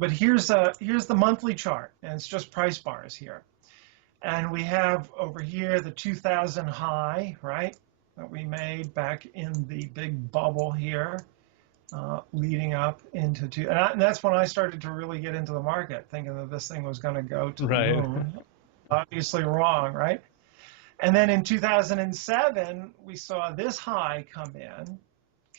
but here's the monthly chart, and it's just price bars here. And we have over here the 2000 high, right, that we made back in the big bubble here, leading up into and that's when I started to really get into the market, thinking that this thing was going to go to the moon. Obviously wrong, right? And then in 2007, we saw this high come in,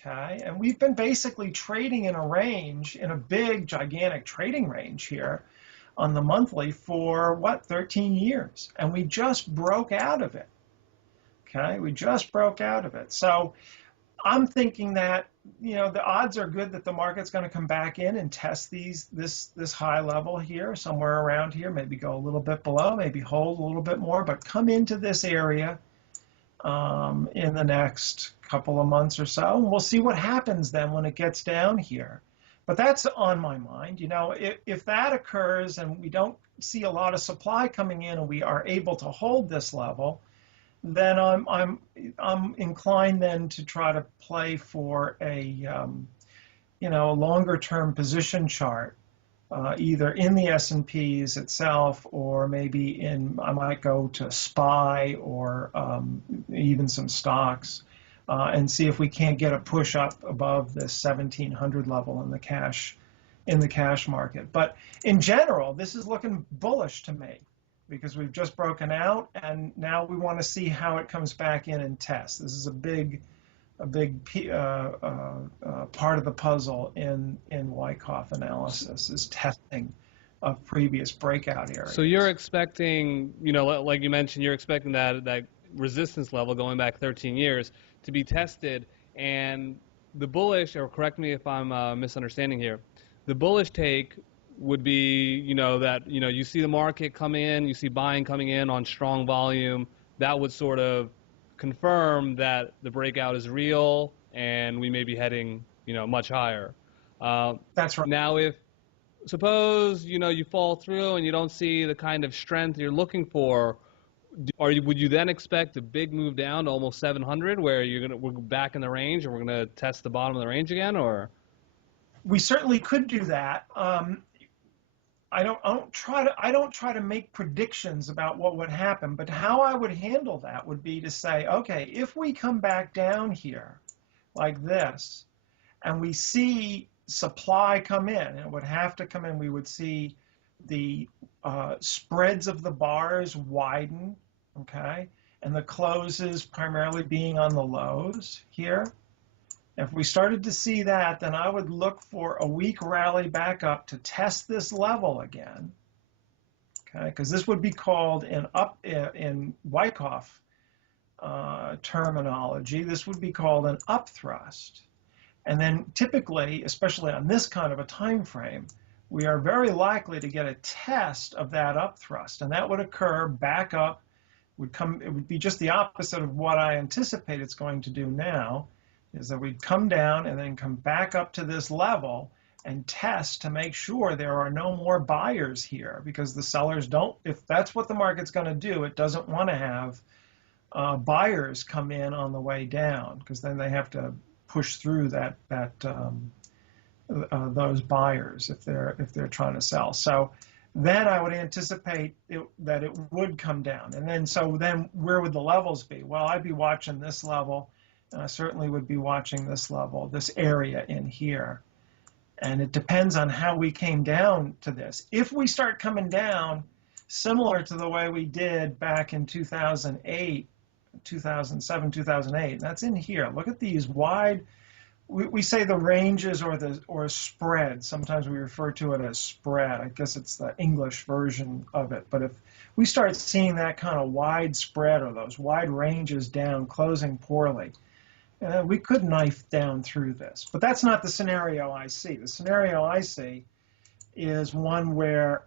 okay? And we've been basically trading in a range, in a big, gigantic trading range here on the monthly for, what, 13 years. And we just broke out of it, okay? We just broke out of it. So I'm thinking that, you know, the odds are good that the market's going to come back in and test this high level here, somewhere around here, maybe go a little bit below, maybe hold a little bit more, but come into this area in the next couple of months or so. And we'll see what happens then when it gets down here. But that's on my mind. You know, if that occurs and we don't see a lot of supply coming in and we are able to hold this level, then I'm inclined then to try to play for a you know, a longer term position chart, either in the S&Ps itself, or maybe I might go to SPY or even some stocks, and see if we can't get a push up above this 1700 level in the cash market. But in general, this is looking bullish to me, because we've just broken out, and now we want to see how it comes back in and test. This is a big part of the puzzle in Wyckoff analysis, is testing of previous breakout areas. So you're expecting, you know, like you mentioned, you're expecting that resistance level going back 13 years to be tested, and the bullish, or correct me if I'm misunderstanding here, the bullish take would be, you know, that, you know, you see the market come in, you see buying coming in on strong volume, that would sort of confirm that the breakout is real and we may be heading, you know, much higher. That's right. Now, if suppose, you know, you fall through and you don't see the kind of strength you're looking for, would you then expect a big move down to almost 700, where we're back in the range and we're gonna test the bottom of the range again, or? We certainly could do that. I don't try to make predictions about what would happen, but how I would handle that would be to say, okay, if we come back down here like this, and we see supply come in, and it would have to come in, we would see the spreads of the bars widen, okay, and the closes primarily being on the lows here. If we started to see that, then I would look for a weak rally back up to test this level again, okay? Because this would be called in Wyckoff terminology, this would be called an up thrust. And then typically, especially on this kind of a time frame, we are very likely to get a test of that up thrust, and that would occur back up. It would be just the opposite of what I anticipate it's going to do now, is that we'd come down and then come back up to this level and test to make sure there are no more buyers here, because the sellers don't, if that's what the market's going to do, it doesn't want to have buyers come in on the way down, because then they have to push through those buyers if they're trying to sell. So then I would anticipate that it would come down. And then where would the levels be? Well, I'd be watching this level, and I certainly would be watching this level, this area in here. And it depends on how we came down to this. If we start coming down similar to the way we did back in 2008, 2007, 2008, and that's in here. Look at these wide, we say the ranges or spread. Sometimes we refer to it as spread. I guess it's the English version of it. But if we start seeing that kind of wide spread or those wide ranges down, closing poorly, we could knife down through this. But that's not the scenario I see. The scenario I see is one where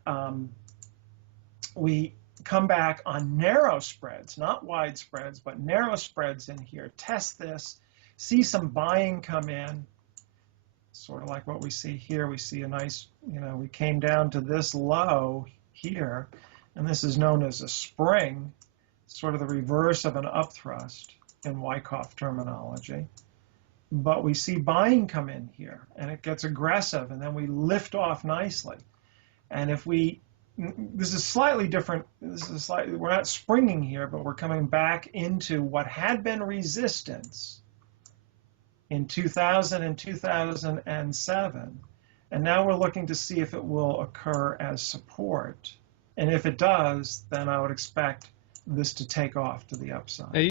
we come back on narrow spreads, not wide spreads, but narrow spreads in here, test this, see some buying come in, sort of like what we see here. We see a nice, we came down to this low here, and this is known as a spring, sort of the reverse of an upthrust in Wyckoff terminology. but we see buying come in here, and it gets aggressive, and then we lift off nicely. And if we, this is slightly different, we're not springing here, but we're coming back into what had been resistance in 2000 and 2007. And now we're looking to see if it will occur as support. And if it does, then I would expect this to take off to the upside.